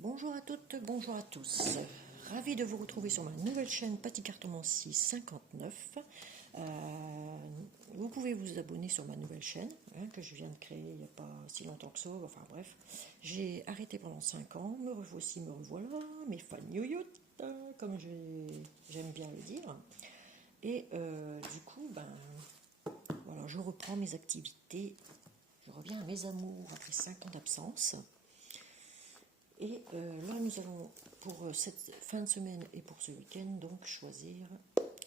Bonjour à toutes, bonjour à tous. Ravi de vous retrouver sur ma nouvelle chaîne Paticartomancie 59. Vous pouvez vous abonner sur ma nouvelle chaîne que je viens de créer il n'y a pas si longtemps que ça. Enfin bref, j'ai arrêté pendant 5 ans, me revoici, me revoilà, mes fans yoyotes, comme j'aime bien le dire. Et du coup, voilà, je reprends mes activités, je reviens à mes amours après 5 ans d'absence. Et là, nous allons, pour cette fin de semaine et pour ce week-end, donc choisir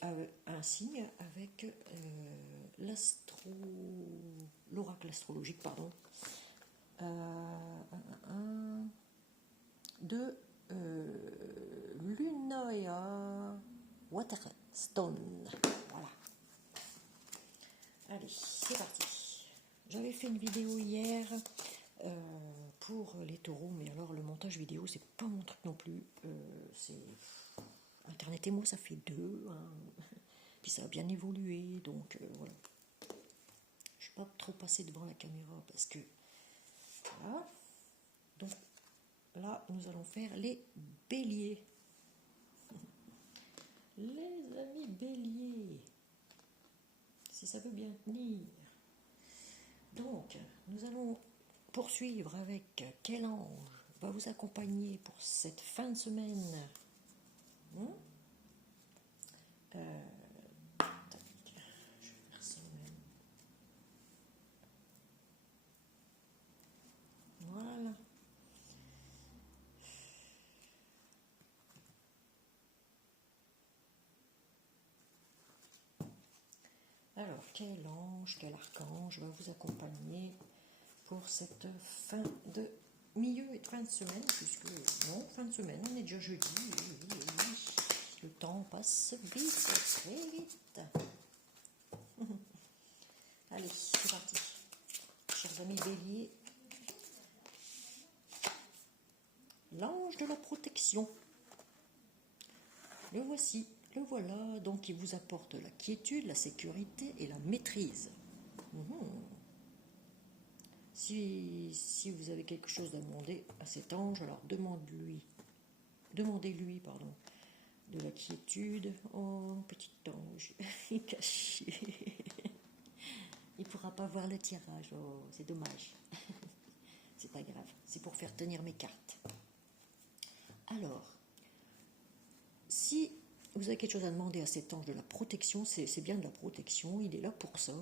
un signe avec l'oracle astrologique, de Lunaea Waterstone. Voilà. Allez, c'est parti. J'avais fait une vidéo hier pour les taureaux, mais alors le montage vidéo, c'est pas mon truc non plus. Internet et moi, ça fait deux. Puis ça a bien évolué, donc voilà. Je suis pas trop passée devant la caméra parce que voilà. Donc là, nous allons faire les béliers. Les amis béliers, si ça veut bien tenir. Donc, nous allons poursuivre avec quel ange va vous accompagner pour cette fin de semaine. Je vais faire ça même. Voilà. Alors, quel ange, quel archange va vous accompagner pour cette fin de milieu et de fin de semaine, puisque non, fin de semaine, on est déjà jeudi, oui. Le temps passe vite, très vite. Allez, c'est parti. Chers amis béliers, l'ange de la protection. Le voici, le voilà, donc il vous apporte la quiétude, la sécurité et la maîtrise. Si vous avez quelque chose à demander à cet ange, alors demandez-lui de la quiétude. Oh, petit ange, il est caché. Il ne pourra pas voir le tirage, oh, c'est dommage. C'est pas grave, c'est pour faire tenir mes cartes. Alors, si vous avez quelque chose à demander à cet ange de la protection, c'est bien de la protection, il est là pour ça,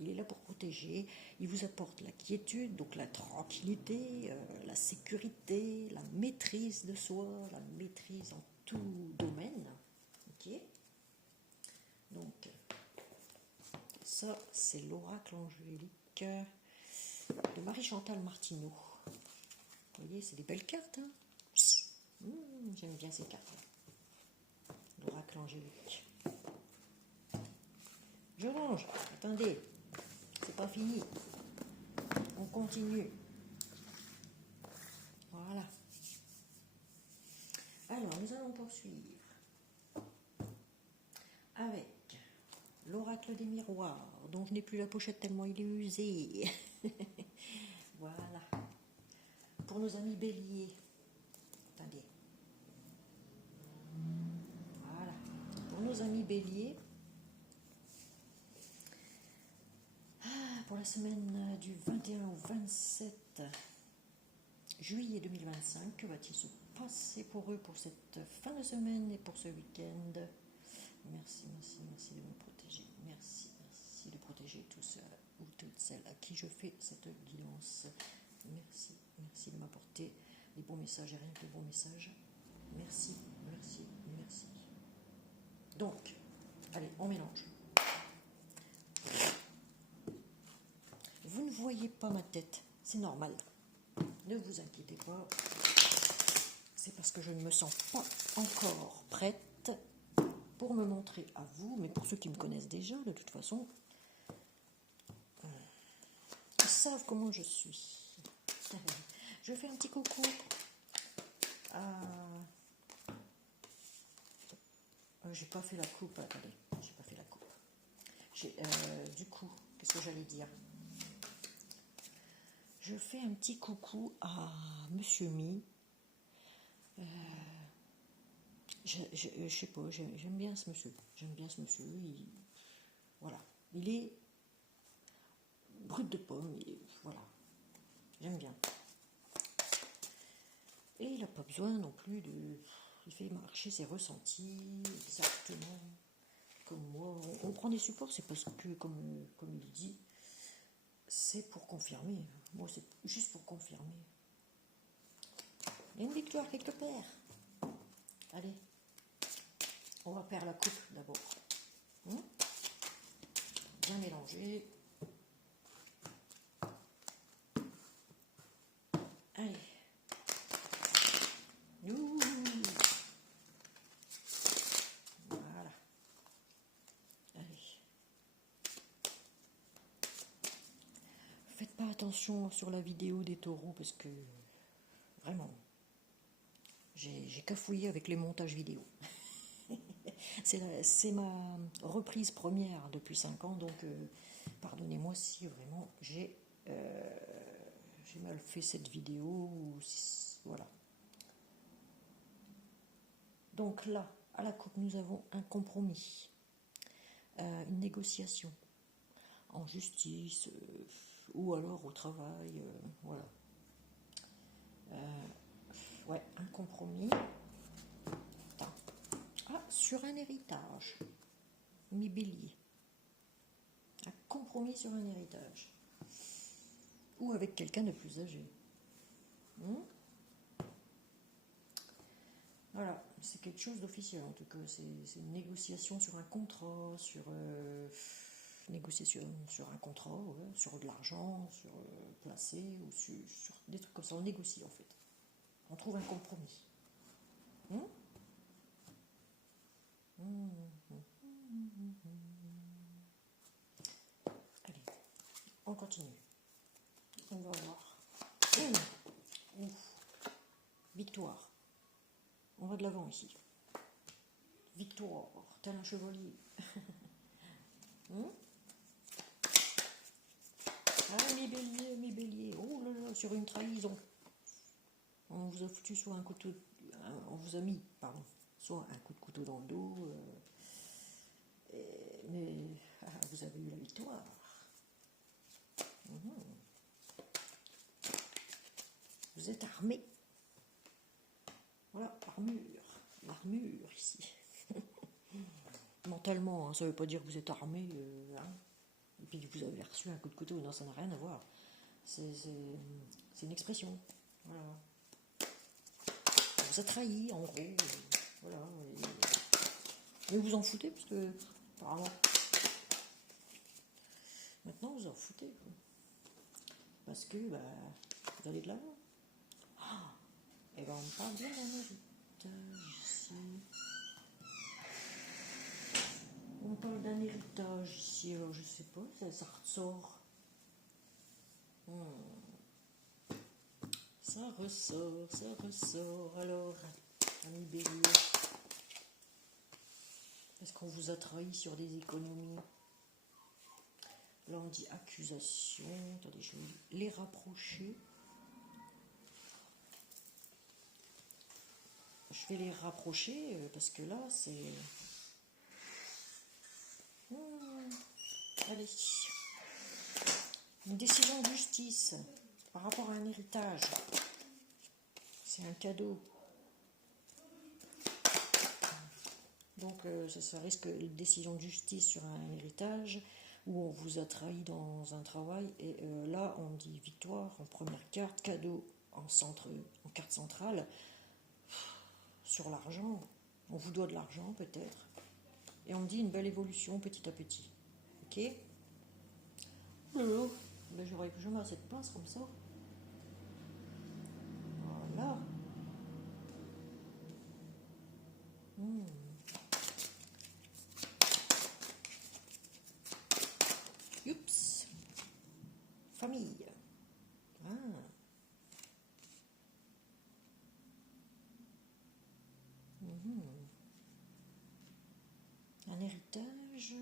il est là pour protéger, il vous apporte la quiétude, donc la tranquillité, la sécurité, la maîtrise de soi, la maîtrise en tout domaine. Ok ? Donc, ça, c'est l'oracle angélique de Marie-Chantal Martineau. Vous voyez, c'est des belles cartes. J'aime bien ces cartes-là. L'oracle angélique. Je range. Attendez, c'est pas fini. On continue. Voilà. Alors, nous allons poursuivre avec l'oracle des miroirs, dont je n'ai plus la pochette tellement il est usé. Voilà. Pour nos amis béliers. Attendez. Voilà. Pour nos amis béliers, pour la semaine du 21 au 27 juillet 2025, que va-t-il se passer pour eux pour cette fin de semaine et pour ce week-end? Merci de me protéger. Merci de protéger tous ou toutes celles à qui je fais cette guidance. Merci de m'apporter les bons messages et rien que les bons messages. Merci. Donc, allez, on mélange. Vous ne voyez pas ma tête, c'est normal. Ne vous inquiétez pas, c'est parce que je ne me sens pas encore prête pour me montrer à vous, mais pour ceux qui me connaissent déjà, de toute façon, ils savent comment je suis. Je fais un petit coucou j'ai pas fait la coupe, attendez, j'ai pas fait la coupe. Du coup, qu'est-ce que j'allais dire? Je fais un petit coucou à Monsieur Mi, Je sais pas, j'aime bien ce monsieur. J'aime bien ce monsieur. Voilà. Il est brut de pomme. Voilà. J'aime bien. Et il n'a pas besoin non plus de... Il fait marcher ses ressentis exactement comme moi. On prend des supports, c'est parce que, comme il dit, c'est pour confirmer. Moi, c'est juste pour confirmer. Il y a une victoire quelque part. Allez, on va faire la coupe d'abord. Bien mélanger. Allez. Ouh. Voilà. Allez. Faites pas attention sur la vidéo des taureaux parce que vraiment, j'ai cafouillé avec les montages vidéo. C'est ma reprise première depuis 5 ans, donc pardonnez-moi si vraiment j'ai mal fait cette vidéo. Ou si, voilà. Donc là, à la coupe, nous avons un compromis, une négociation en justice ou alors au travail, voilà. Ouais, un compromis. Ah, sur un héritage, mi bélier. Un compromis sur un héritage. Ou avec quelqu'un de plus âgé. Voilà, c'est quelque chose d'officiel en tout cas. C'est une négociation sur un contrat, sur négociation sur un contrat, ouais, sur de l'argent, sur placé, ou sur des trucs comme ça. On négocie en fait. On trouve un compromis. Allez, on continue. On va voir. Victoire. On va de l'avant ici. Victoire, tel un chevalier. Ah, mes béliers. Oh là là, sur une trahison. On vous a foutu soit un couteau. On vous a mis, pardon, soit un coup de couteau dans le dos. Mais vous avez eu la victoire. Vous êtes armé. Voilà, l'armure ici. Mentalement, hein, ça ne veut pas dire que vous êtes armé, et puis que vous avez reçu un coup de couteau. Non, ça n'a rien à voir. C'est une expression. Voilà. On vous a trahi, en gros. Voilà. Mais vous en foutez, parce que, apparemment, maintenant vous en foutez. Quoi. Parce que, bah, vous allez de l'avant. Et ben, on parle bien d'un héritage ici. On parle d'un héritage ici, alors je sais pas, ça ressort. Ça ressort. Alors, ami bélier, est-ce qu'on vous a trahi sur des économies? Là, on dit accusation. Attendez, je vais les rapprocher. Je vais les rapprocher parce que là, c'est... Allez. Une décision de justice par rapport à un héritage. C'est un cadeau. Donc, ça risque une décision de justice sur un héritage où on vous a trahi dans un travail. Et là, on dit victoire en première carte, cadeau en carte centrale. Sur l'argent, on vous doit de l'argent peut-être. Et on dit une belle évolution petit à petit. Ok? Ben, j'aurais jamais assez de pince comme ça. Voilà. Oups. Famille. Un héritage.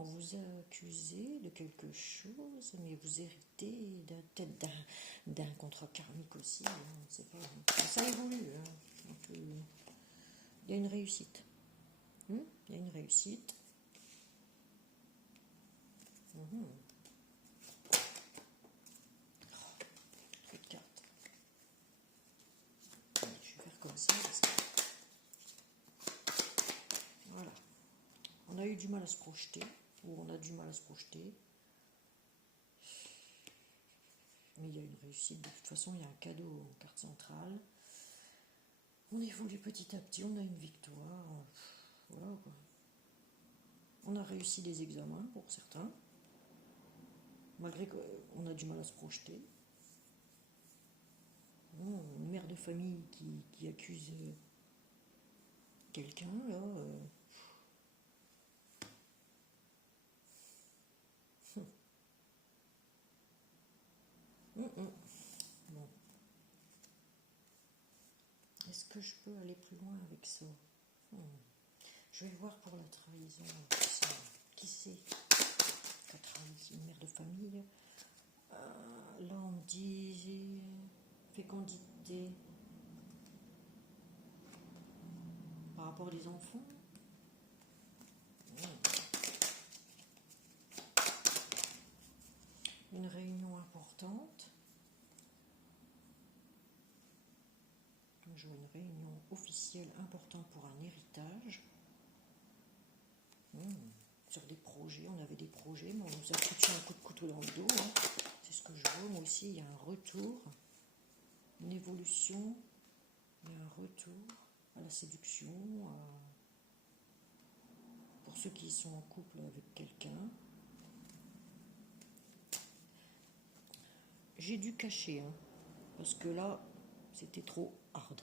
On vous a accusé de quelque chose, mais vous héritez peut-être d'un contrat karmique aussi. Hein, on ne sait pas. Ça évolue. Hein. Donc, il y a une réussite. Il y a une réussite. Trop de cartes. Allez, je vais faire comme ça. Parce que... Voilà. On a eu du mal à se projeter. Ou on a du mal à se projeter. Mais il y a une réussite. De toute façon, il y a un cadeau en carte centrale. On évolue petit à petit. On a une victoire. Voilà quoi. On a réussi des examens pour certains. Malgré qu'on a du mal à se projeter. Une mère de famille qui accuse quelqu'un, là. Bon. Est-ce que je peux aller plus loin avec ça? Je vais voir pour la trahison. Qui c'est qui a trahi? Une mère de famille. Là, on me dit fécondité par rapport aux enfants. Une réunion importante. Je vois une réunion officielle importante pour un héritage. Sur des projets, on avait des projets, mais on nous a foutu un coup de couteau dans le dos. Hein. C'est ce que je vois. Moi aussi, il y a un retour, une évolution, il y a un retour à la séduction, pour ceux qui sont en couple avec quelqu'un. J'ai dû cacher, hein, parce que là, c'était trop hard.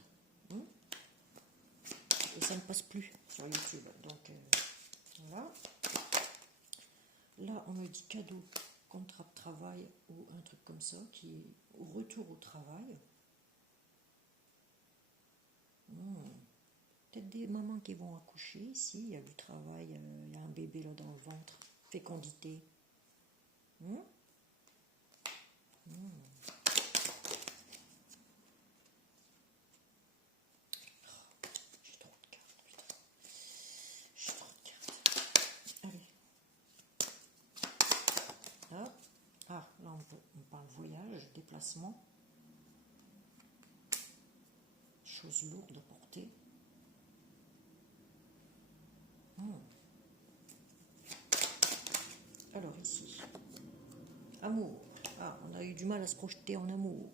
Et ça ne passe plus sur YouTube. Donc, voilà. Là, on me dit cadeau, contrat de travail ou un truc comme ça, qui est au retour au travail. Peut-être des mamans qui vont accoucher ici, il y a du travail, il y a un bébé là dans le ventre, fécondité. J'ai trop de cartes, putain. J'ai trop de cartes. Allez. Là, on parle voyage, déplacement. Choses lourdes à porter. Alors ici, amour. On a eu du mal à se projeter en amour.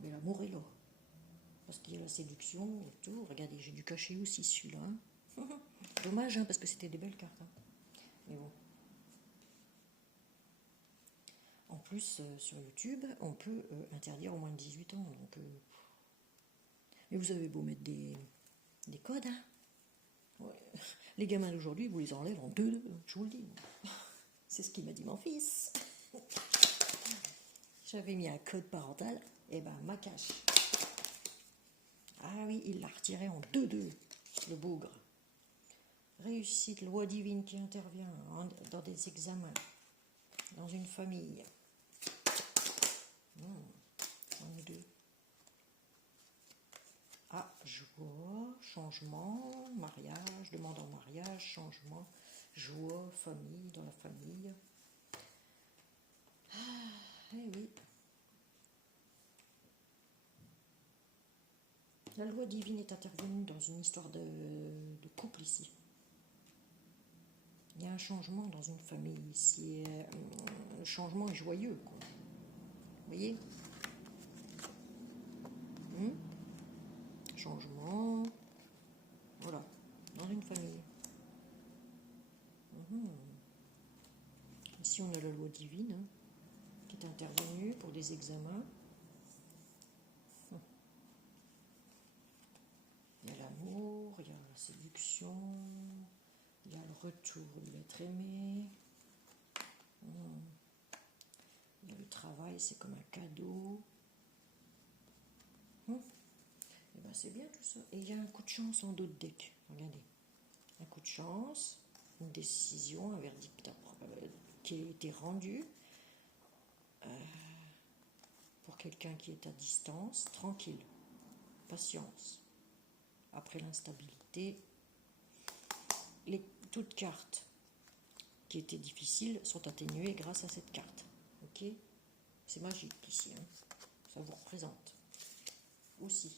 Mais l'amour est là. Parce qu'il y a la séduction et tout. Regardez, j'ai dû cacher aussi celui-là. Dommage, hein, parce que c'était des belles cartes. Hein. Mais bon. En plus, sur YouTube, on peut interdire au moins de 18 ans. Donc, mais vous avez beau mettre des codes. Hein. Ouais. Les gamins d'aujourd'hui, vous les enlèvez en 2-2, je vous le dis. C'est ce qu'il m'a dit mon fils. J'avais mis un code parental, et ben ma cache. Ah oui, il l'a retiré en 2-2, le bougre. Réussite, loi divine qui intervient dans des examens, dans une famille. On est deux. Joie, changement, mariage, demande en mariage, changement, joie, famille, dans la famille. Eh oui. La loi divine est intervenue dans une histoire de couple ici. Il y a un changement dans une famille ici. Le changement est joyeux, quoi. Vous voyez? Changement. Voilà. Dans une famille. Ici, on a la loi divine, hein, qui est intervenue pour des examens. Il y a l'amour, il y a la séduction, il y a le retour de l'être aimé. Il y a le travail, c'est comme un cadeau. Et ben c'est bien tout ça. Et il y a un coup de chance en d'autres decks. Regardez. un coup de chance, une décision, un verdict qui a été rendu pour quelqu'un qui est à distance, tranquille, patience. Après l'instabilité, toutes cartes qui étaient difficiles sont atténuées grâce à cette carte. Ok, c'est magique ici, hein. Ça vous représente aussi.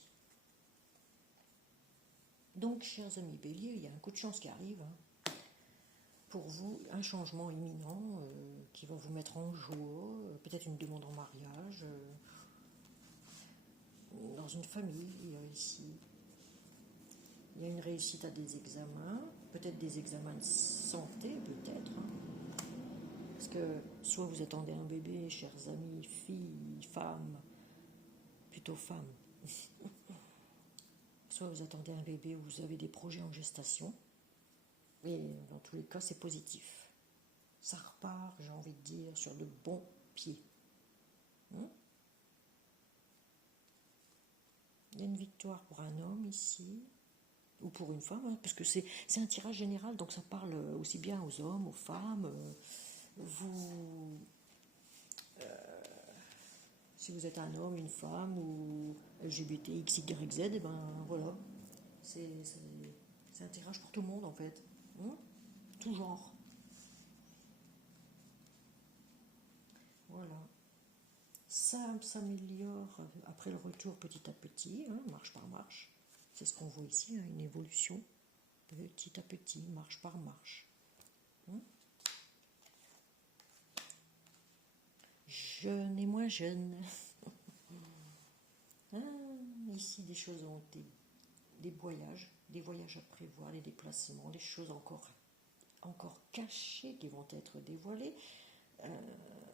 Donc, chers amis Bélier, il y a un coup de chance qui arrive, hein. Pour vous, un changement imminent qui va vous mettre en joie, peut-être une demande en mariage, dans une famille ici. Il y a une réussite à des examens, peut-être des examens de santé, peut-être. Hein. Parce que soit vous attendez un bébé, chers amis, filles, femmes, plutôt femmes. Soit vous attendez un bébé ou vous avez des projets en gestation. Et dans tous les cas, c'est positif. Ça repart, j'ai envie de dire, sur de bons pieds. Il y a une victoire pour un homme ici, ou pour une femme, hein, parce que c'est un tirage général, donc ça parle aussi bien aux hommes, aux femmes. Si vous êtes un homme, une femme, ou LGBT, X, Y, Z, et ben voilà. C'est un tirage pour tout le monde, en fait. Tout genre. Voilà. Ça s'améliore après le retour petit à petit, hein, marche par marche. C'est ce qu'on voit ici, hein, une évolution petit à petit, marche par marche. Jeune et moins jeune. Ici, des choses ont été, des voyages à prévoir, des déplacements, des choses encore cachées qui vont être dévoilées.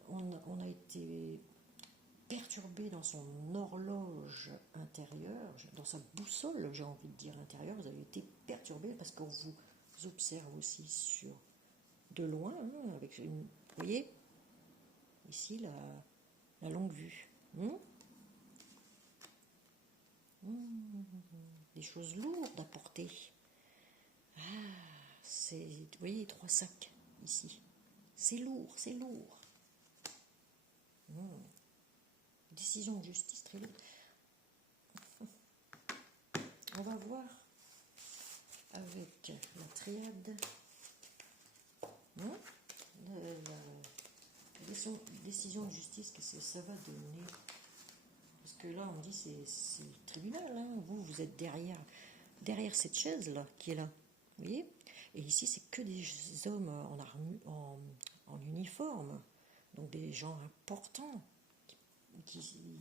On a été perturbé dans son horloge intérieure, dans sa boussole, j'ai envie de dire intérieure. Vous avez été perturbé parce qu'on vous observe aussi de loin, hein, avec une, vous voyez ici la longue vue. Des choses lourdes à porter. Vous voyez, 3 sacs ici. C'est lourd, c'est lourd. Décision de justice très lourde. On va voir avec la triade. La décision de justice, qu'est-ce que ça va donner? Parce que là, on dit c'est le tribunal. Hein. Vous êtes derrière cette chaise-là, qui est là. Vous voyez? Et ici, c'est que des hommes en uniforme. Donc des gens importants qui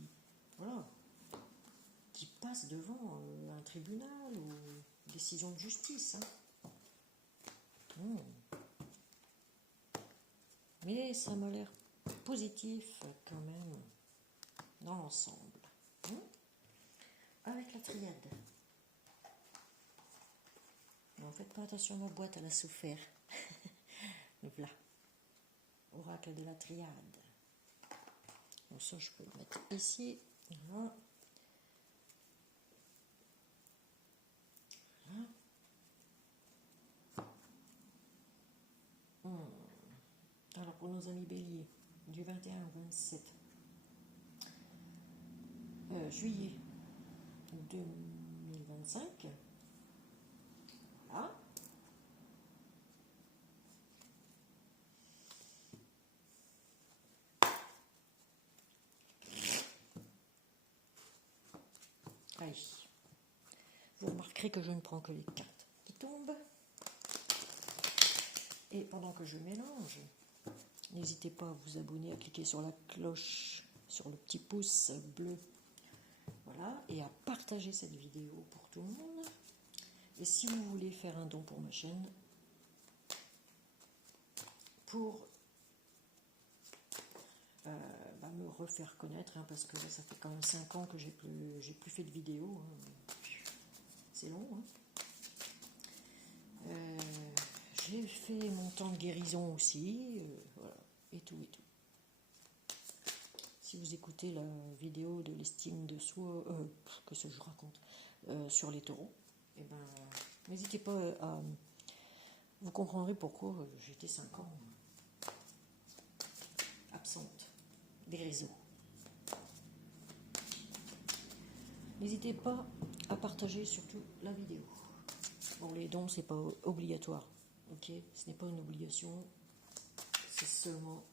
passent devant un tribunal ou une décision de justice. Hein. Mais ça m'a l'air positif quand même dans l'ensemble. Avec la triade. Non, faites pas attention, ma boîte, elle a souffert. Voilà. Oracle de la triade. Bon, ça, je peux le mettre ici. Voilà. Alors, pour nos amis béliers, du 21 au 27 juillet 2025, voilà. Allez. Vous remarquerez que je ne prends que les cartes qui tombent. Et pendant que je mélange, n'hésitez pas à vous abonner, à cliquer sur la cloche, sur le petit pouce bleu. Voilà, et à partager cette vidéo pour tout le monde. Et si vous voulez faire un don pour ma chaîne, pour me refaire connaître, hein, parce que là, ça fait quand même 5 ans que j'ai plus fait de vidéo. Hein. C'est long. Hein. J'ai fait mon temps de guérison aussi, voilà, et tout. Si vous écoutez la vidéo de l'estime de soi, que je raconte, sur les taureaux, et ben, n'hésitez pas Vous comprendrez pourquoi j'étais 5 ans absente des réseaux. N'hésitez pas à partager surtout la vidéo. Bon, les dons, c'est pas obligatoire. Ok, ce n'est pas une obligation. C'est seulement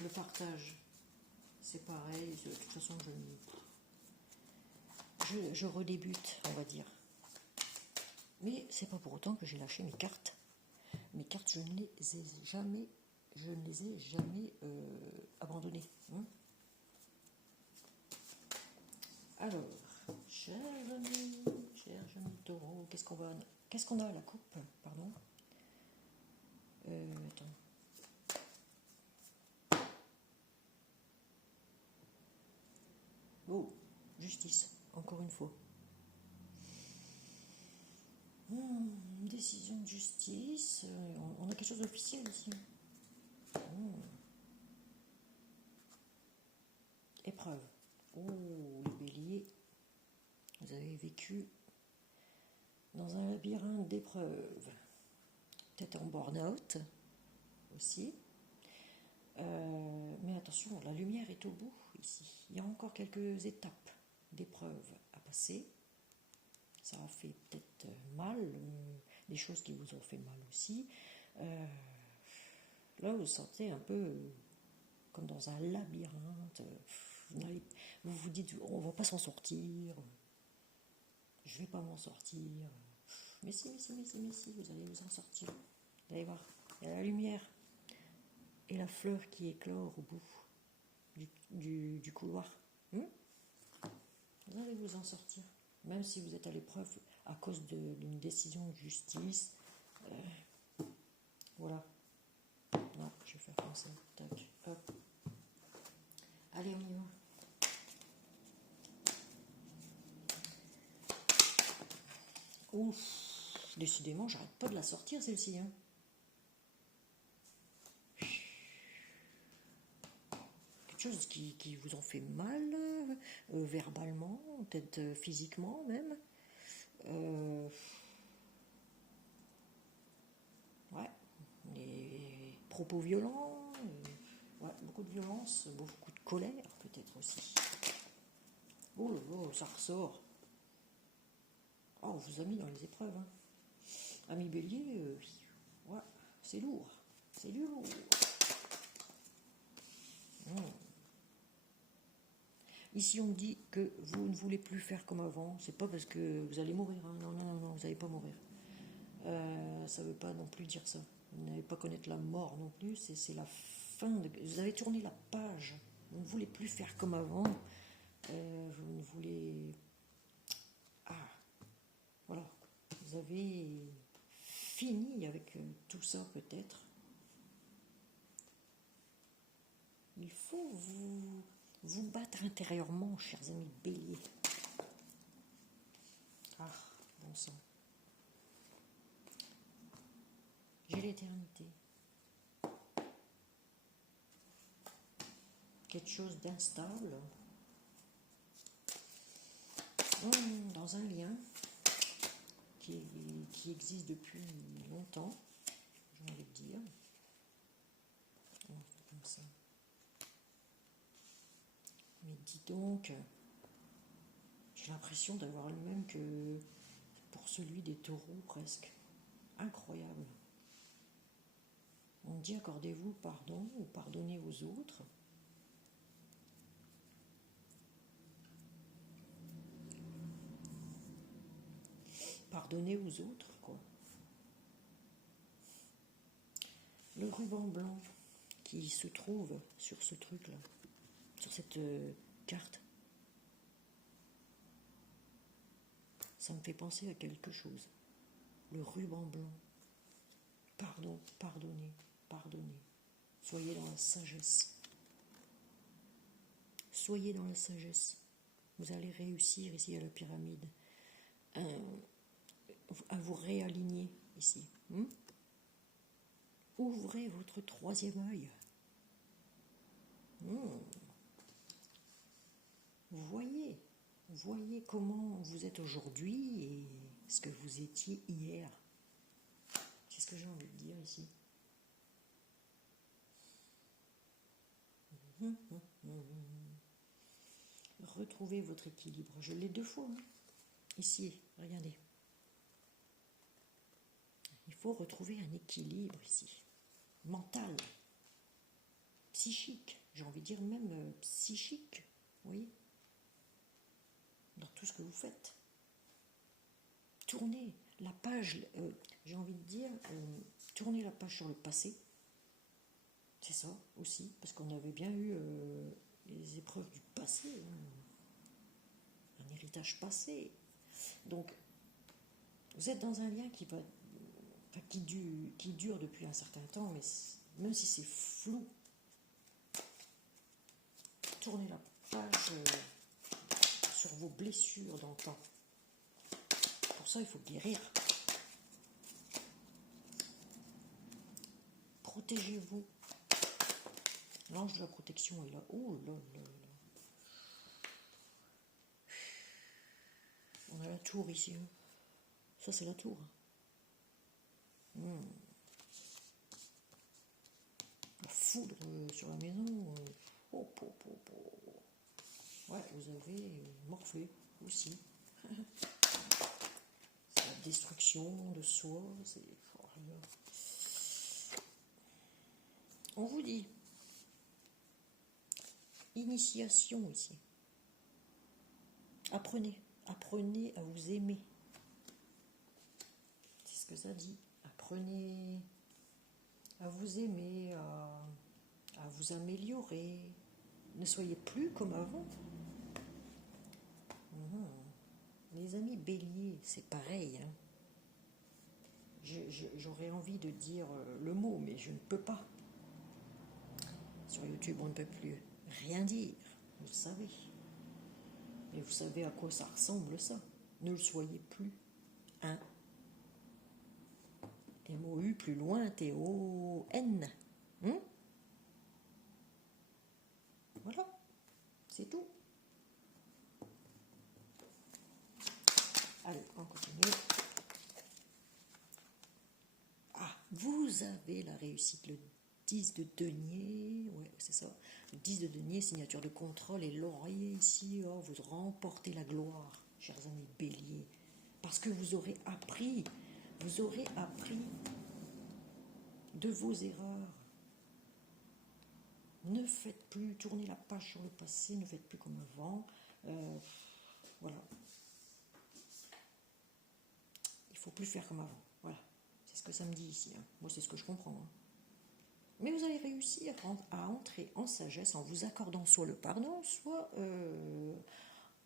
le partage. C'est pareil. De toute façon, je redébute, on va dire. Mais c'est pas pour autant que j'ai lâché mes cartes. Mes cartes, je ne les ai jamais abandonnées. Hein. Alors, chers amis taureaux, qu'est-ce qu'on a à la coupe, pardon. Attends. Oh, justice, encore une fois. Décision de justice. On a quelque chose d'officiel ici. Épreuve. Oh, les béliers. Vous avez vécu dans un labyrinthe d'épreuves. Peut-être en burn-out aussi. Mais attention, la lumière est au bout ici. Il y a encore quelques étapes d'épreuves à passer. Ça a fait peut-être mal, des choses qui vous ont fait mal aussi. Là, vous vous sentez un peu comme dans un labyrinthe. Vous vous dites, on ne va pas s'en sortir. Je ne vais pas m'en sortir. Mais si, vous allez vous en sortir. Vous allez voir, il y a la lumière et la fleur qui éclore au bout du couloir. Vous allez vous en sortir. Même si vous êtes à l'épreuve à cause d'une décision de justice. Voilà. Non, je vais faire comme ça. Tac, hop. Allez, on y va. Ouf, décidément, j'arrête pas de la sortir celle-ci. Hein. Quelque chose qui vous en fait mal, verbalement, peut-être physiquement même. Ouais, les propos violents, ouais, beaucoup de violence, beaucoup de colère peut-être aussi. Oh là là, ça ressort. Oh, on vous a mis dans les épreuves. Hein. Ami Bélier, oui, ouais, c'est lourd. C'est du lourd. Ici, on me dit que vous ne voulez plus faire comme avant. C'est pas parce que vous allez mourir. Hein. Non, vous n'allez pas mourir. Ça ne veut pas non plus dire ça. Vous n'allez pas connaître la mort non plus. C'est la fin. Vous avez tourné la page. Vous ne voulez plus faire comme avant. Vous ne voulez... Ah, voilà. Vous avez fini avec tout ça peut-être. Il faut vous battre intérieurement, chers amis béliers. Ah, bon sang. J'ai l'éternité. Quelque chose d'instable. Dans un lien qui existe depuis longtemps, j'ai envie de dire. On fait comme ça. Mais dis donc, j'ai l'impression d'avoir le même que pour celui des taureaux presque. Incroyable. On dit accordez-vous pardon ou pardonnez aux autres. Pardonnez aux autres, quoi. Le ruban blanc qui se trouve sur ce truc-là, sur cette carte, ça me fait penser à quelque chose. Le ruban blanc. Pardon, pardonnez, pardonnez. Soyez dans la sagesse. Soyez dans la sagesse. Vous allez réussir ici à la pyramide. À vous réaligner ici. Ouvrez votre troisième œil. Voyez comment vous êtes aujourd'hui et ce que vous étiez hier. Qu'est-ce que j'ai envie de dire ici? Retrouvez votre équilibre. Je l'ai 2 fois. Hein. Ici, regardez. Il faut retrouver un équilibre ici. Mental. Psychique. J'ai envie de dire même psychique. Vous voyez? Dans tout ce que vous faites. Tournez la page, j'ai envie de dire, tournez la page sur le passé. C'est ça aussi, parce qu'on avait bien eu les épreuves du passé, hein, un héritage passé. Donc, vous êtes dans un lien qui dure depuis un certain temps, mais même si c'est flou, tournez la page sur vos blessures d'antan. Pour ça, il faut guérir. Protégez-vous. L'ange de la protection est là. Oh là là là. On a la tour ici. Hein. Ça, c'est la tour. La foudre sur la maison. Oh. Ouais, vous avez Morphée aussi. C'est la destruction de soi. On vous dit initiation ici. Apprenez à vous aimer. C'est ce que ça dit. Apprenez à vous aimer, à vous améliorer. Ne soyez plus comme avant. Les amis béliers, c'est pareil. Hein. J'aurais envie de dire le mot, mais je ne peux pas. Sur YouTube, on ne peut plus rien dire, vous le savez. Et vous savez à quoi ça ressemble, ça. Ne le soyez plus. Hein. M-O-U, plus loin, T-O-N. Voilà, c'est tout. Allez, on continue. Ah, vous avez la réussite, le 10 de denier, ouais, c'est ça. Le 10 de denier, signature de contrôle et laurier ici. Oh, vous remportez la gloire, chers amis béliers. Parce que vous aurez appris de vos erreurs. Ne faites plus, tournez la page sur le passé, ne faites plus comme avant. Voilà. Il ne faut plus faire comme avant. Voilà. C'est ce que ça me dit ici. Hein. Moi, c'est ce que je comprends. Hein. Mais vous allez réussir à entrer en sagesse en vous accordant soit le pardon, soit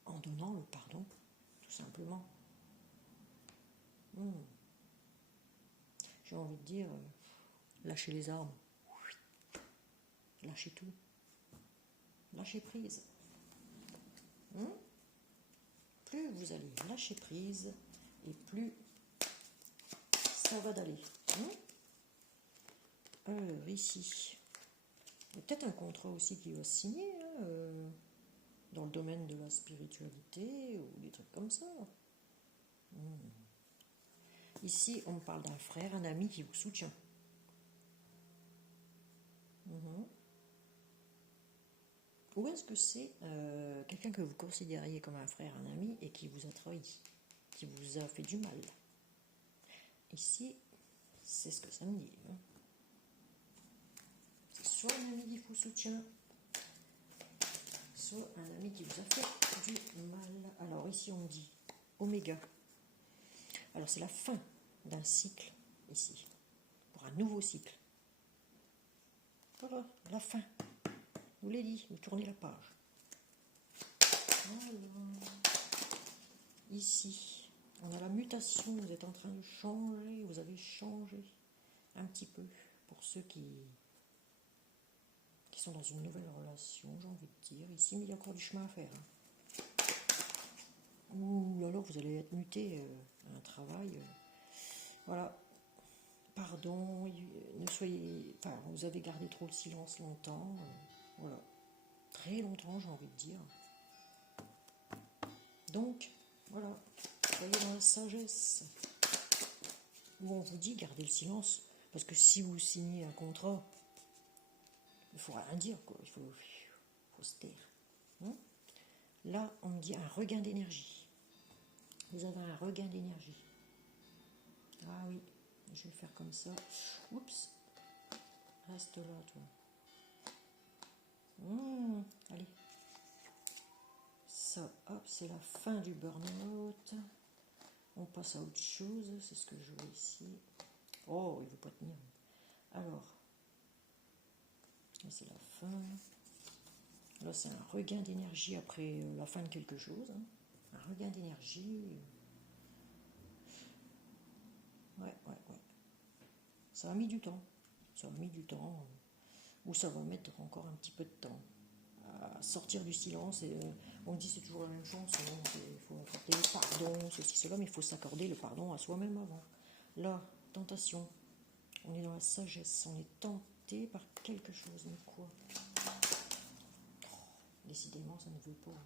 en donnant le pardon, tout simplement. J'ai envie de dire, lâchez les armes. Lâchez tout. Lâchez prise. Plus vous allez lâcher prise, et plus ça va d'aller. Ici, il y a peut-être un contrat aussi qui va se signer dans le domaine de la spiritualité ou des trucs comme ça. Ici, on me parle d'un frère, un ami qui vous soutient. Ou est-ce que c'est quelqu'un que vous considériez comme un frère, un ami, et qui vous a trahi, qui vous a fait du mal? Ici, c'est ce que ça me dit. Hein. C'est soit un ami qui vous soutient, soit un ami qui vous a fait du mal. Alors ici, on dit Oméga. Alors c'est la fin d'un cycle, ici, pour un nouveau cycle. Voilà, la fin. Je vous l'ai dit, vous tournez la page. Voilà. Ici, on a la mutation, vous êtes en train de changer, vous avez changé un petit peu pour ceux qui sont dans une nouvelle relation, j'ai envie de dire. Ici, mais il y a encore du chemin à faire. Hein. Ou alors vous allez être muté à un travail. Voilà. Pardon, ne soyez... Enfin, vous avez gardé trop le silence longtemps. Voilà. Très longtemps, j'ai envie de dire. Donc, voilà. Soyez dans la sagesse. où on vous dit gardez le silence. Parce que si vous signez un contrat, il ne faut rien dire, quoi. Il faut se taire. Hein. Là, on me dit un regain d'énergie. Vous avez un regain d'énergie. Ah oui, je vais faire comme ça. Oups. Reste là, toi. Allez. Ça, hop, c'est la fin du burn-out. On passe à autre chose. C'est ce que je vois ici. Oh, il ne veut pas tenir. Alors, là, c'est la fin. Là, c'est un regain d'énergie après la fin de quelque chose. Hein. Un regain d'énergie. Ouais. Ça a mis du temps. Ou ça va mettre encore un petit peu de temps à sortir du silence. Et, on dit c'est toujours la même chose. Il faut accorder le pardon, ceci, cela, mais il faut s'accorder le pardon à soi-même avant. Là, tentation. On est dans la sagesse. On est tenté par quelque chose. Mais quoi? Décidément, ça ne veut pas.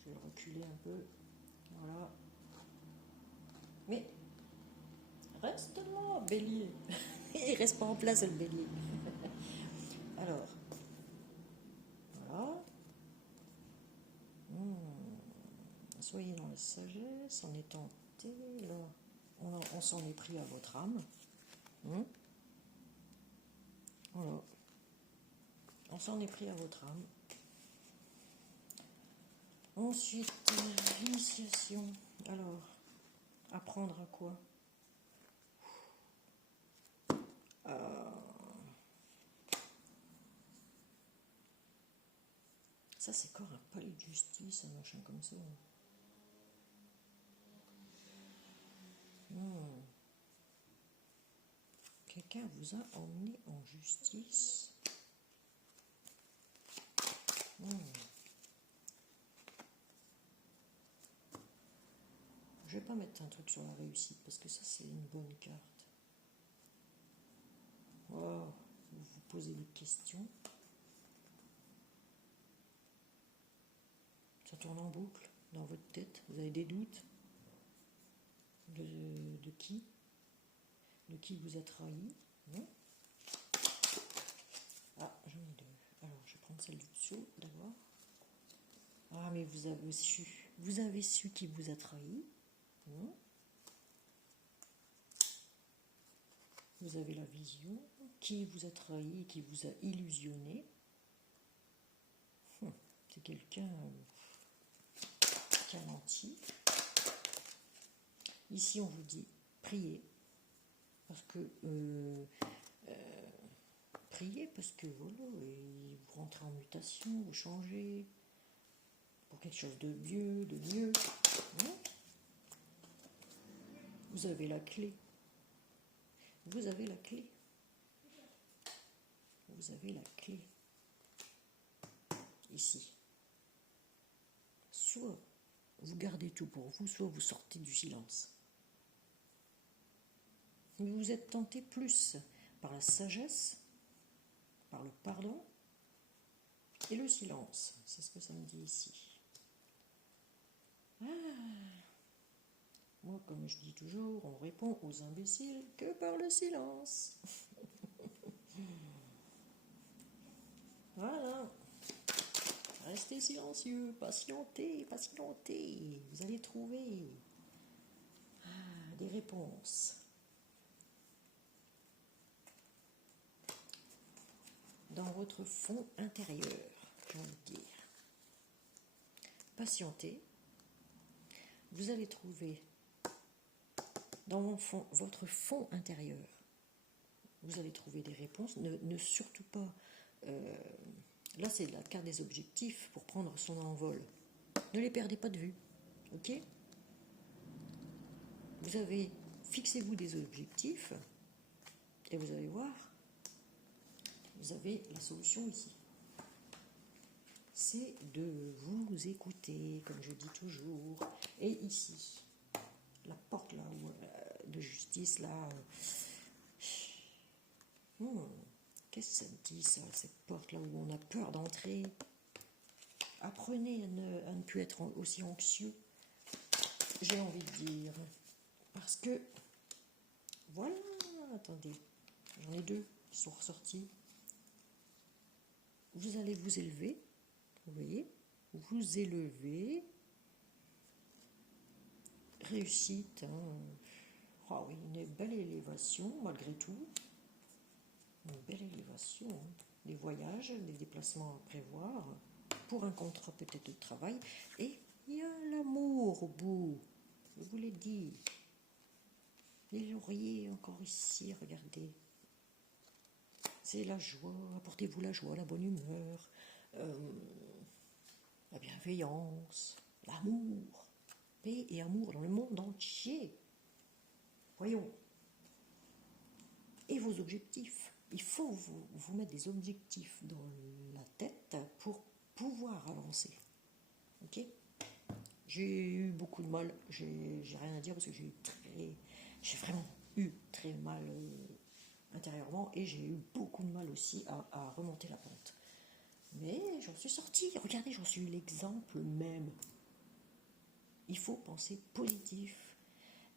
Je vais le reculer un peu. Voilà. Mais reste là, bélier. Il reste pas en place, le bélier. Alors, voilà. Soyez dans la sagesse, on est tenté. Là, on s'en est pris à votre âme. Voilà. On s'en est pris à votre âme. Ensuite, initiation. Alors, apprendre à quoi? Ça, c'est quoi un palais de justice, un machin comme ça? Quelqu'un vous a emmené en justice. Je vais pas mettre un truc sur la réussite parce que ça, c'est une bonne carte. Oh, vous vous posez des questions. Ça tourne en boucle dans votre tête. Vous avez des doutes de qui? De qui vous a trahi? Ah, j'en ai deux. Alors, je vais prendre celle du dessous d'abord. Ah, mais vous avez su. Vous avez su qui vous a trahi. Vous avez la vision. Qui vous a trahi, qui vous a illusionné. C'est quelqu'un qui a menti. Ici, on vous dit priez. Parce que priez parce que voilà, vous rentrez en mutation, vous changez pour quelque chose de mieux, Vous avez la clé. Vous avez la clé. Vous avez la clé. Ici. Soit vous gardez tout pour vous, soit vous sortez du silence. Vous êtes tenté plus par la sagesse, par le pardon et le silence. C'est ce que ça me dit ici. Moi, comme je dis toujours, on répond aux imbéciles que par le silence. Voilà. Restez silencieux, patientez. Vous allez trouver des réponses. Dans votre fond intérieur, j'ai envie de dire. Patientez. Vous allez trouver dans votre fond intérieur, vous allez trouver des réponses. Ne surtout pas... là, c'est la carte des objectifs pour prendre son envol. Ne les perdez pas de vue. Ok? Fixez-vous des objectifs et vous allez voir, vous avez la solution ici. C'est de vous écouter, comme je dis toujours. Et ici, la porte là de justice là. Qu'est-ce que ça dit ça, cette porte là où on a peur d'entrer? Apprenez à ne plus être aussi anxieux, j'ai envie de dire, parce que Voilà, attendez, j'en ai deux qui sont ressortis. Vous allez vous élever, vous voyez, vous élevez. Réussite, hein. Oh oui, une belle élévation malgré tout. Une belle élévation, hein. Des voyages, des déplacements à prévoir, pour un contrat peut-être de travail. Et il y a l'amour au bout, je vous l'ai dit. Les lauriers encore ici, regardez. C'est la joie, apportez-vous la joie, la bonne humeur, la bienveillance, l'amour, paix et amour dans le monde entier. Voyons. Et vos objectifs. Il faut vous mettre des objectifs dans la tête pour pouvoir avancer. Ok? J'ai eu beaucoup de mal, j'ai rien à dire parce que j'ai vraiment eu très mal intérieurement et j'ai eu beaucoup de mal aussi à remonter la pente. Mais j'en suis sortie, regardez, j'en suis l'exemple même. Il faut penser positif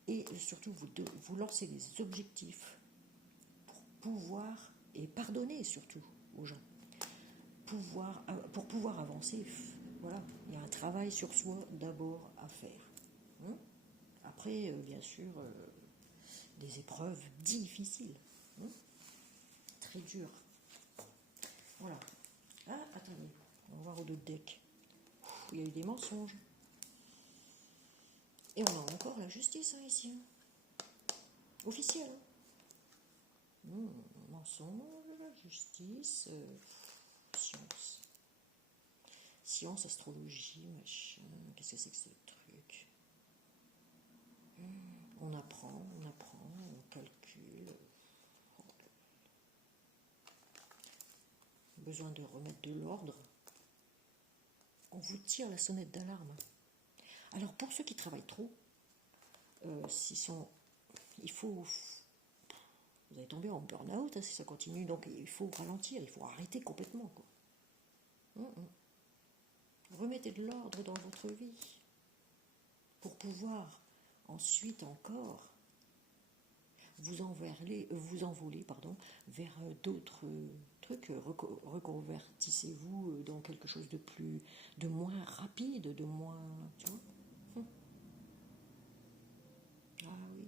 et surtout vous lancer des objectifs pour pouvoir, et pardonner surtout aux gens, pour pouvoir avancer. Voilà, il y a un travail sur soi d'abord à faire. Après, bien sûr, des épreuves difficiles, très dures. Voilà. Ah, attendez, on va voir au d'autres decks. Il y a eu des mensonges. Et on a encore la justice ici. Officielle. Mensonge, justice, science. Science, astrologie, machin. Qu'est-ce que c'est que ce truc? On apprend, on calcule. Besoin de remettre de l'ordre. On vous tire la sonnette d'alarme. Alors pour ceux qui travaillent trop, il faut, vous allez tomber en burn-out si ça continue, donc il faut ralentir, il faut arrêter complètement, quoi. Remettez de l'ordre dans votre vie pour pouvoir ensuite encore vous envoler vers d'autres trucs. Reconvertissez-vous dans quelque chose de moins rapide, de moins, tu vois. Ah oui,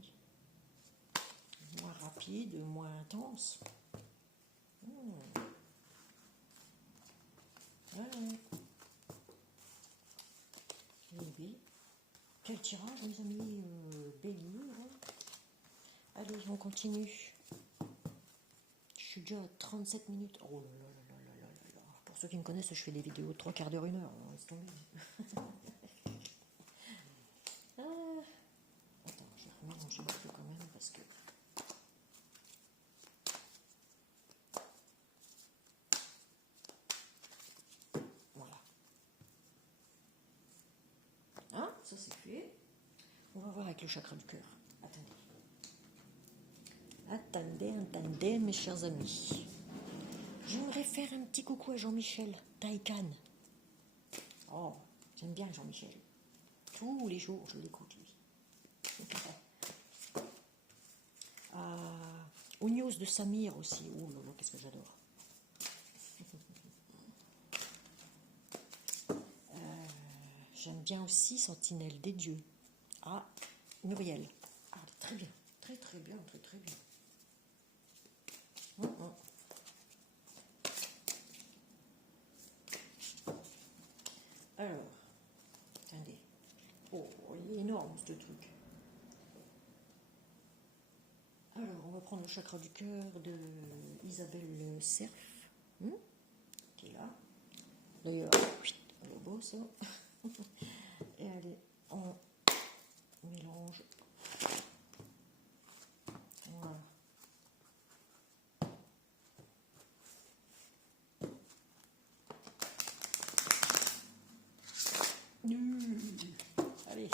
moins rapide, moins intense. Ouais. Oui. Quel tirage, mes amis, Bélier. Allez, on continue. Je suis déjà à 37 minutes. Oh là là là là là là là. Pour ceux qui me connaissent, je fais des vidéos de 3 quarts d'heure, 1 heure. Laisse tomber. Attends, je vais remélanger un peu quand même parce que... Voilà. Hein, ça c'est fait. On va voir avec le chakra du cœur. Attendez, mes chers amis. J'aimerais faire un petit coucou à Jean-Michel Taïkan. Oh, j'aime bien Jean-Michel. Tous les jours, je l'écoute, lui. Aux news de Samir aussi. Oh là là, qu'est-ce que j'adore. J'aime bien aussi Sentinelle des dieux. Ah, Muriel. Ah, très bien. Très très bien, très très bien. Alors, attendez. Oh, il est énorme ce truc. Alors, on va prendre le chakra du cœur de Isabelle Cerf, qui est là. D'ailleurs, elle est beau ça. Et allez, on mélange. Voilà. Allez.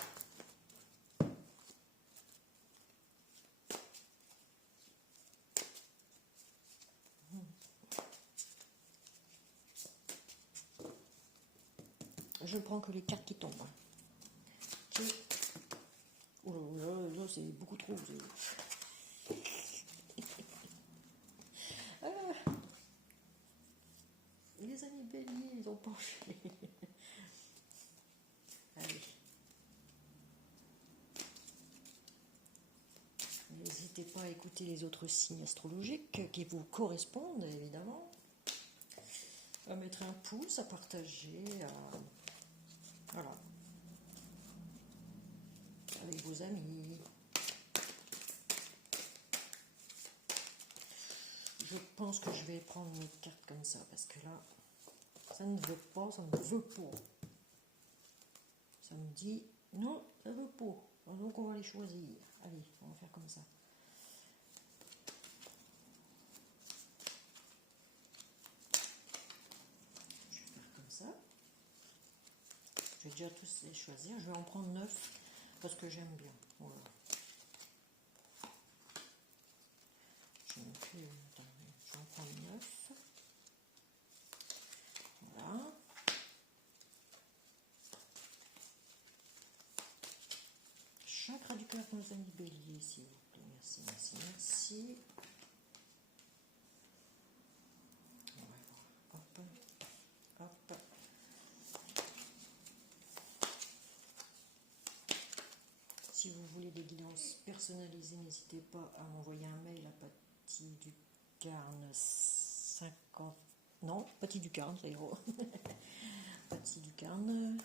Je ne prends que les cartes qui tombent. Okay. Oh là là, c'est beaucoup trop. pencher. Allez. N'hésitez pas à écouter les autres signes astrologiques qui vous correspondent, évidemment. À mettre un pouce, à partager, voilà, avec vos amis. Je pense que je vais prendre mes cartes comme ça, parce que là, ça ne veut pas, ça ne veut pas. Ça me dit, non, ça ne veut pas. Donc on va les choisir. Allez, on va faire comme ça. Je vais faire comme ça. Je vais déjà tous les choisir. Je vais en prendre 9 parce que j'aime bien. Voilà. Je vais en prendre 9. Voilà. Chakra du cœur pour nos amis béliers, s'il vous plaît. Merci, merci, merci. Hop, hop. Si vous voulez des guidances personnalisées, n'hésitez pas à m'envoyer un mail à Patty-Ducarne 50. Non, Patty-Ducarne, ça ira. Patty-Ducarne.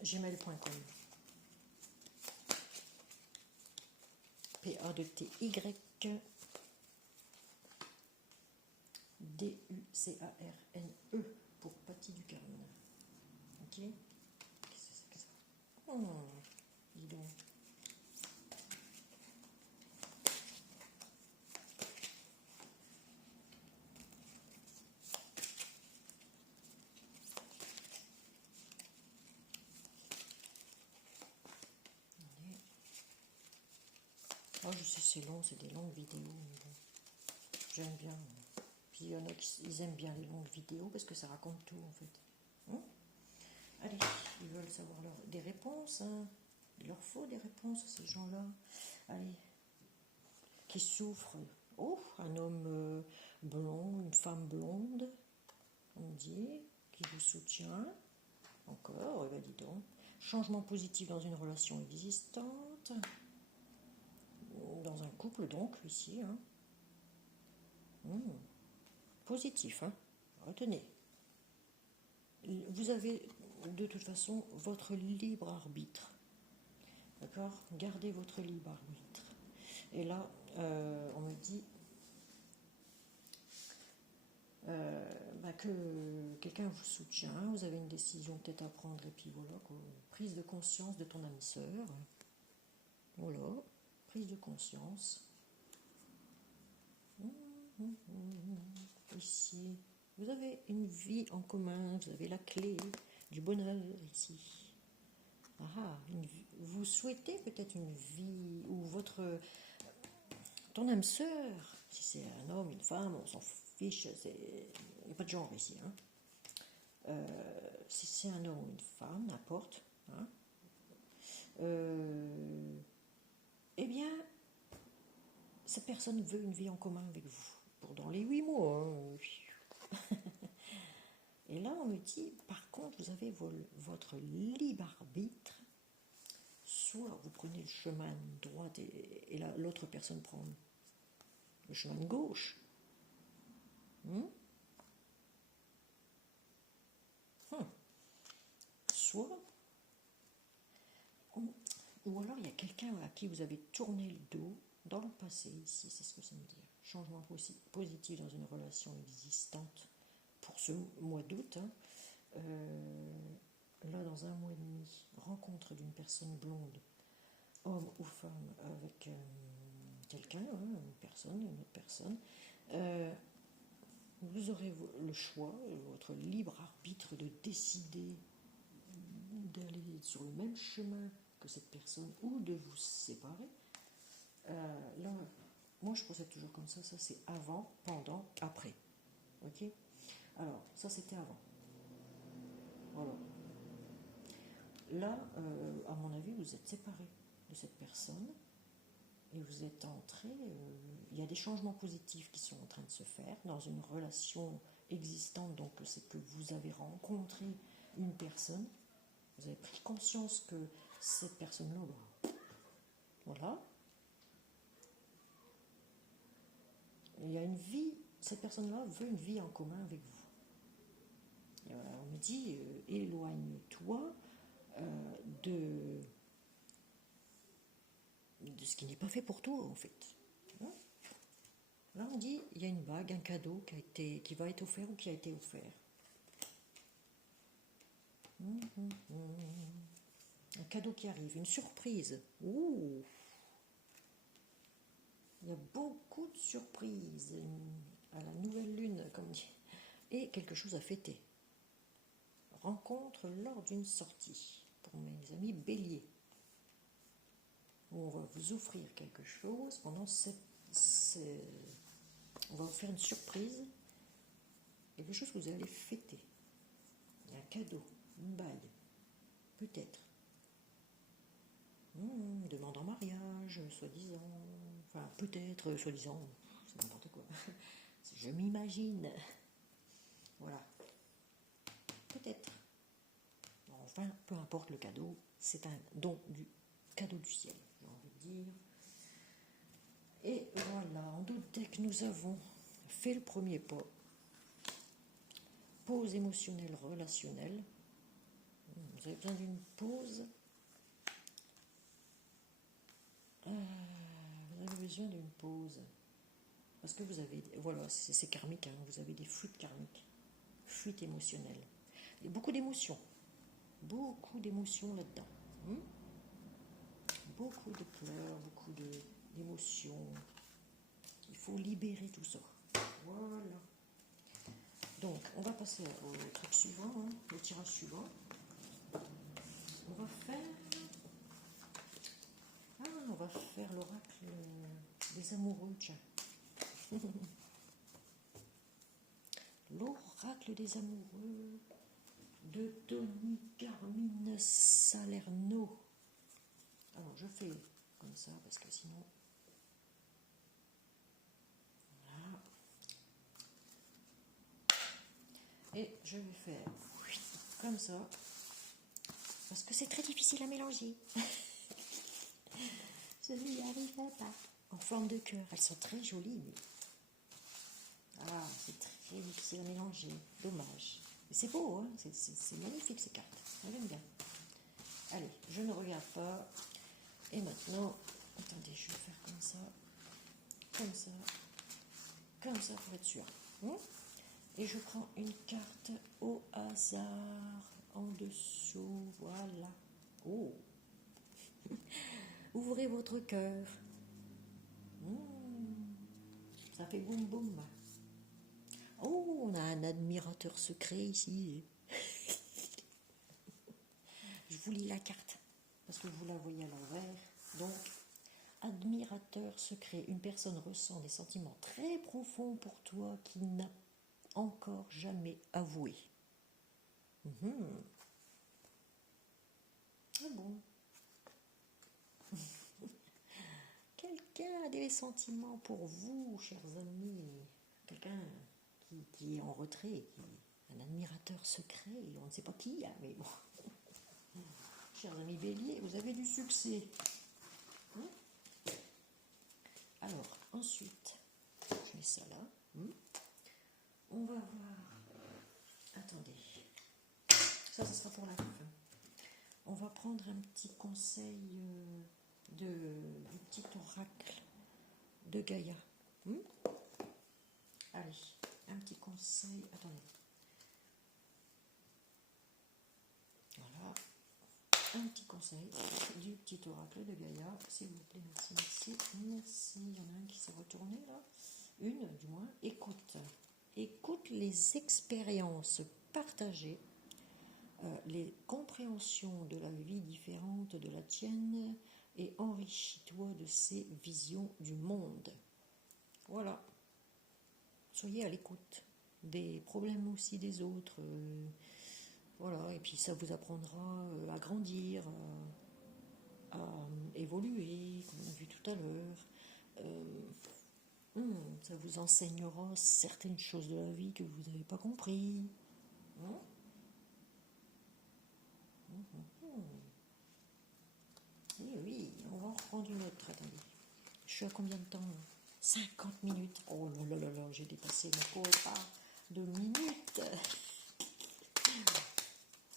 Gmail.com. P-A-T-Y D-U-C-A-R-N-E pour Patty-Ducarne. Ok. Qu'est-ce que c'est ça? Oh, dis donc. Oh, je sais, c'est long, c'est des longues vidéos. Mais bon, j'aime bien. Puis il y en a qui ils aiment bien les longues vidéos parce que ça raconte tout en fait. Allez, ils veulent savoir des réponses. Hein. Il leur faut des réponses à ces gens-là. Allez, qui souffrent. Oh, un homme blond, une femme blonde, on dit, qui vous soutient. Encore, eh ben dis donc. Changement positif dans une relation existante. Dans un couple donc, ici. Hein. Positif, hein. Retenez. Vous avez de toute façon votre libre arbitre. D'accord? Gardez votre libre arbitre. Et là, on me dit que quelqu'un vous soutient, vous avez une décision peut-être à prendre, et puis voilà, quoi. Prise de conscience de ton âme sœur. Voilà, prise de conscience. Ici, vous avez une vie en commun, vous avez la clé du bonheur ici. Vous souhaitez peut-être une vie où ton âme sœur, si c'est un homme, une femme, on s'en fiche, il n'y a pas de genre ici. Hein. Si c'est un homme ou une femme, n'importe. Hein. Eh bien, cette personne veut une vie en commun avec vous, pour dans les 8 mois. Hein. Et là, on me dit, par contre, vous avez votre libre arbitre. Soit vous prenez le chemin de droite et l'autre personne prend le chemin de gauche. Soit, ou alors il y a quelqu'un à qui vous avez tourné le dos dans le passé, ici, c'est ce que ça me dit. Changement positif dans une relation existante pour ce mois d'août. Hein. Là, dans un mois et demi, rencontre d'une personne blonde, homme ou femme, avec quelqu'un, hein, une autre personne. Vous aurez le choix, votre libre arbitre de décider d'aller sur le même chemin que cette personne ou de vous séparer. Là, moi je procède toujours comme ça, c'est avant, pendant, après. Ok? Alors, ça c'était avant. Voilà. Là, à mon avis, vous êtes séparés de cette personne. et vous êtes entré, il y a des changements positifs qui sont en train de se faire dans une relation existante, donc c'est que vous avez rencontré une personne, vous avez pris conscience que cette personne-là, voilà, il y a une vie, cette personne-là veut une vie en commun avec vous. Et on me dit, éloigne-toi de ce qui n'est pas fait pour toi, en fait. Là, on dit, il y a une bague, un cadeau qui va être offert ou qui a été offert. Un cadeau qui arrive, une surprise. Ouh. Il y a beaucoup de surprises à la nouvelle lune, comme dit. Et quelque chose à fêter. Rencontre lors d'une sortie, pour mes amis béliers. On va vous offrir quelque chose pendant on va vous faire une surprise, quelque chose que vous allez fêter. Il y a un cadeau, une bague, peut-être. Demande en mariage, soi-disant. Enfin, peut-être, soi-disant, c'est n'importe quoi. Je m'imagine. Voilà. Peut-être. Enfin, peu importe le cadeau, c'est un don du cadeau du ciel, j'ai envie de dire. Et voilà, en doutait que nous avons fait le premier pas. Pause émotionnelle, relationnelle. Vous avez besoin d'une pause. Vous avez besoin d'une pause. Parce que vous avez, voilà, c'est karmique, hein, vous avez des fuites karmiques, fuites émotionnelles. Il y a beaucoup d'émotions là-dedans. Beaucoup de pleurs, beaucoup d'émotions. Il faut libérer tout ça. Voilà. Donc, on va passer au truc suivant, hein, au tirage suivant. On va faire l'oracle des amoureux, tiens. L'oracle des amoureux de Tony Carmine Salerno. Alors, je fais comme ça, parce que sinon... Voilà. Et je vais faire comme ça, parce que c'est très difficile à mélanger. Je n'y arriverai pas. En forme de cœur, elles sont très jolies. Mais... Ah, c'est très difficile à mélanger. Dommage. Mais c'est beau, hein, c'est magnifique ces cartes. On aime bien. Allez, je ne regarde pas. Et maintenant, attendez, je vais faire comme ça, pour être sûr. Et je prends une carte au hasard en dessous. Voilà. Oh. Ouvrez votre cœur. Ça fait boum boum. Oh, on a un admirateur secret ici. Je vous lis la carte parce que vous la voyez à l'envers. Donc, admirateur secret. Une personne ressent des sentiments très profonds pour toi qui n'a encore jamais avoué. Ah bon. Quelqu'un a des sentiments pour vous, chers amis. Quelqu'un qui est en retrait, qui est un admirateur secret. On ne sait pas qui, hein, mais bon. Chers amis béliers, vous avez du succès. Alors, ensuite, je mets ça là. On va voir. Attendez. Ça sera pour la fin. On va prendre un petit conseil du petit oracle de Gaïa. Allez, un petit conseil. Attendez. Voilà. Un petit conseil du petit oracle de Gaïa. S'il vous plaît, merci, merci. Merci. Il y en a un qui s'est retourné là. Une, du moins. Écoute les expériences partagées, les compréhensions de la vie différente de la tienne et enrichis-toi de ces visions du monde. Voilà. Soyez à l'écoute des problèmes aussi des autres. Voilà, et puis ça vous apprendra à grandir, à évoluer, comme on a vu tout à l'heure. Ça vous enseignera certaines choses de la vie que vous n'avez pas compris. Hein? Et oui, on va en reprendre une autre. Attendez. Je suis à combien de temps? 50 minutes. Oh là là là là, j'ai dépassé mon quota de minutes.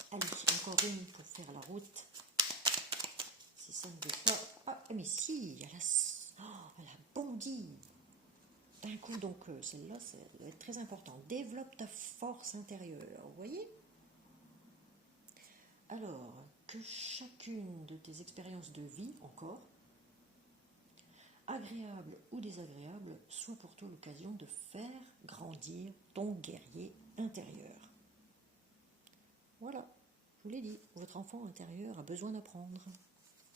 Allez, encore une pour faire la route. Si ça ne veut pas... Ah, mais si, elle a bondi. D'un coup, donc, celle-là, ça va être très important. Développe ta force intérieure, vous voyez? Alors, que chacune de tes expériences de vie, encore, agréable ou désagréable, soit pour toi l'occasion de faire grandir ton guerrier intérieur. Voilà, je vous l'ai dit, votre enfant intérieur a besoin d'apprendre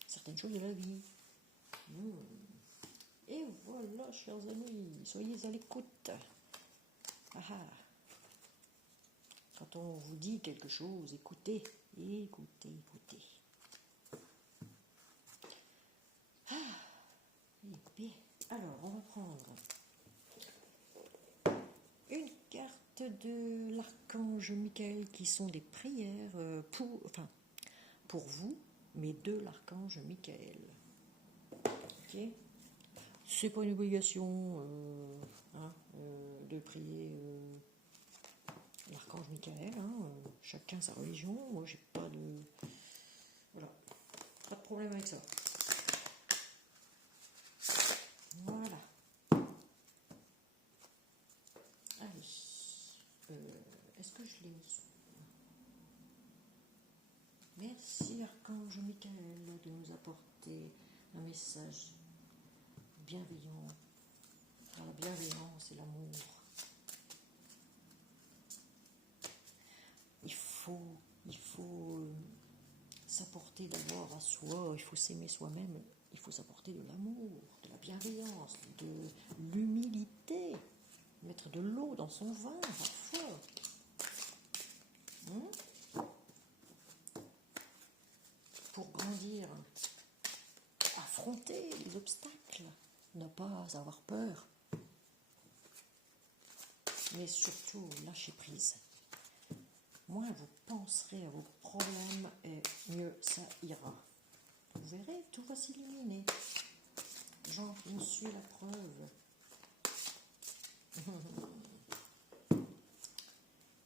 certaines choses de la vie. Et voilà, chers amis, soyez à l'écoute. Quand on vous dit quelque chose, écoutez, écoutez, écoutez. Alors, on va prendre une carte de l'archange Michael qui sont des prières pour vous, mais de l'archange Michael. Ok. C'est pas une obligation de prier l'archange Michael. Chacun sa religion. Moi, j'ai pas de... Voilà. Pas de problème avec ça. Voilà. Allez. Est-ce que je l'ai mis? Merci archange Michael de nous apporter un message bienveillant. La bienveillance et l'amour. Il faut s'apporter d'abord à soi, il faut s'aimer soi-même, il faut s'apporter de l'amour, de la bienveillance, de l'humilité, mettre de l'eau dans son vin parfois. Pour grandir, affronter les obstacles, ne pas avoir peur, mais surtout lâcher prise. Moins vous penserez à vos problèmes et mieux ça ira. Vous verrez, tout va s'illuminer. J'en suis la preuve.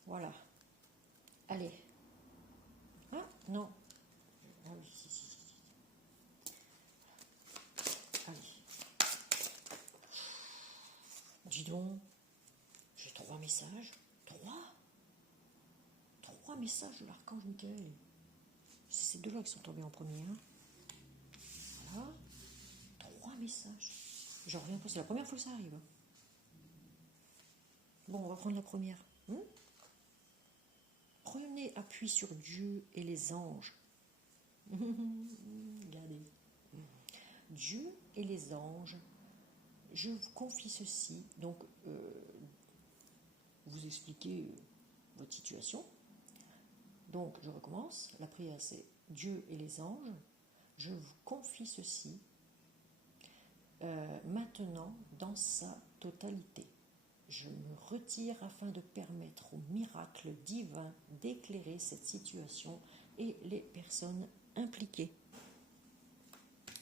Voilà. Allez. Ah, non. Ah oui, si. Allez. Dis donc, j'ai 3 messages. 3 messages de l'archange Michael. C'est ces deux-là qui sont tombés en premier. Voilà. 3 messages. J'en reviens pas, c'est la première fois que ça arrive. Bon, on va prendre la première. Prenez appui sur Dieu et les anges. Regardez. Dieu et les anges, je vous confie ceci. Donc, vous expliquez votre situation. Donc, je recommence. La prière, c'est Dieu et les anges. Je vous confie ceci maintenant dans sa totalité. Je me retire afin de permettre au miracle divin d'éclairer cette situation et les personnes impliquées.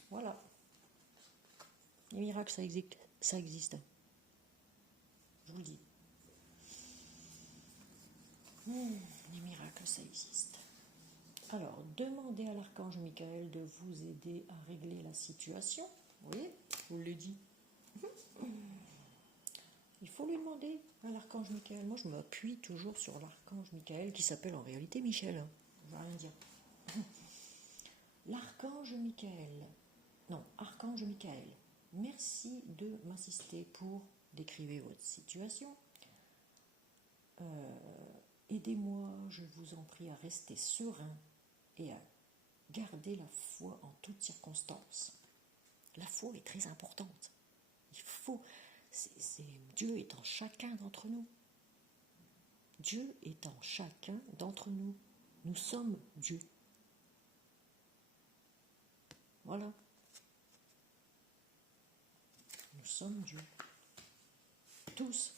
Voilà. Les miracles, ça existe. Je vous le dis. Les miracles, ça existe. Alors, demandez à l'archange Michael de vous aider à régler la situation. Vous voyez, je vous l'ai dit. Il faut lui demander à l'archange Michael. Moi, je m'appuie toujours sur l'archange Michael, qui s'appelle en réalité Michel. Je ne vais rien dire. L'archange Michael. Non, archange Michael. Merci de m'assister pour décrire votre situation. Aidez-moi, je vous en prie, à rester serein et à garder la foi en toutes circonstances. La foi est très importante. Il faut... Dieu est en chacun d'entre nous. Dieu est en chacun d'entre nous. Nous sommes Dieu. Voilà. Nous sommes Dieu. Tous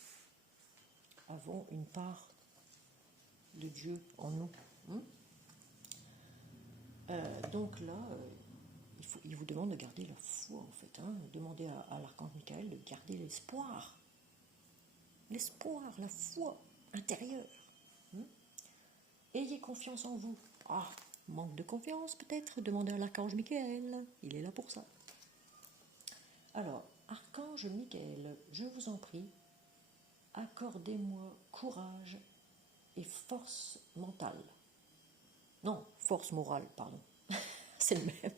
avons une part de Dieu en nous. Donc là, il vous demande de garder la foi, en fait. Demandez à l'archange Michael de garder l'espoir. L'espoir, la foi intérieure. Ayez confiance en vous. Ah, manque de confiance peut-être, demandez à l'archange Michael. Il est là pour ça. Alors, archange Michael, je vous en prie, accordez-moi courage et force mentale. Non, force morale, pardon. C'est le même.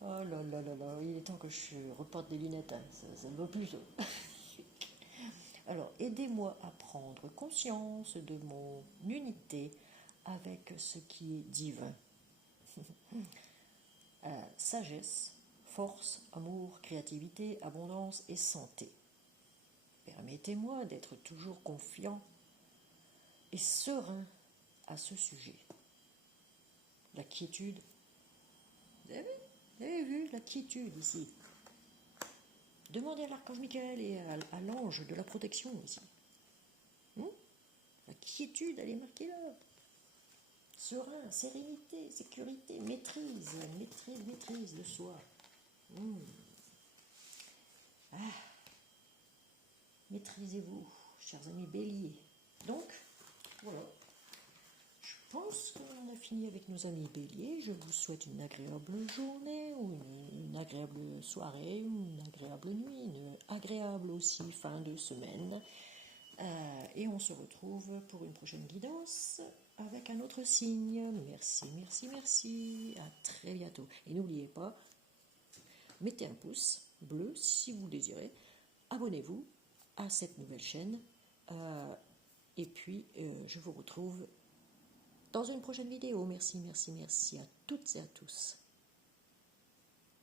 Oh là là là là, il est temps que je reporte des lunettes, ça ne va plus. Alors, aidez-moi à prendre conscience de mon unité avec ce qui est divin. Sagesse, force, amour, créativité, abondance et santé. Permettez-moi d'être toujours confiant et serein à ce sujet. La quiétude. Vous avez vu la quiétude ici. Demandez à l'archange Michael et à l'ange de la protection ici. La quiétude, elle est marquée là. Serein, sérénité, sécurité, maîtrise de soi. Maîtrisez-vous, chers amis béliers. Donc, voilà. Je pense qu'on a fini avec nos amis béliers. Je vous souhaite une agréable journée, ou une agréable soirée, ou une agréable nuit, une agréable aussi fin de semaine. Et on se retrouve pour une prochaine guidance avec un autre signe. Merci, merci, merci. À très bientôt. Et n'oubliez pas, mettez un pouce bleu si vous le désirez. Abonnez-vous à cette nouvelle chaîne. Et puis, je vous retrouve dans une prochaine vidéo. Merci, merci, merci à toutes et à tous.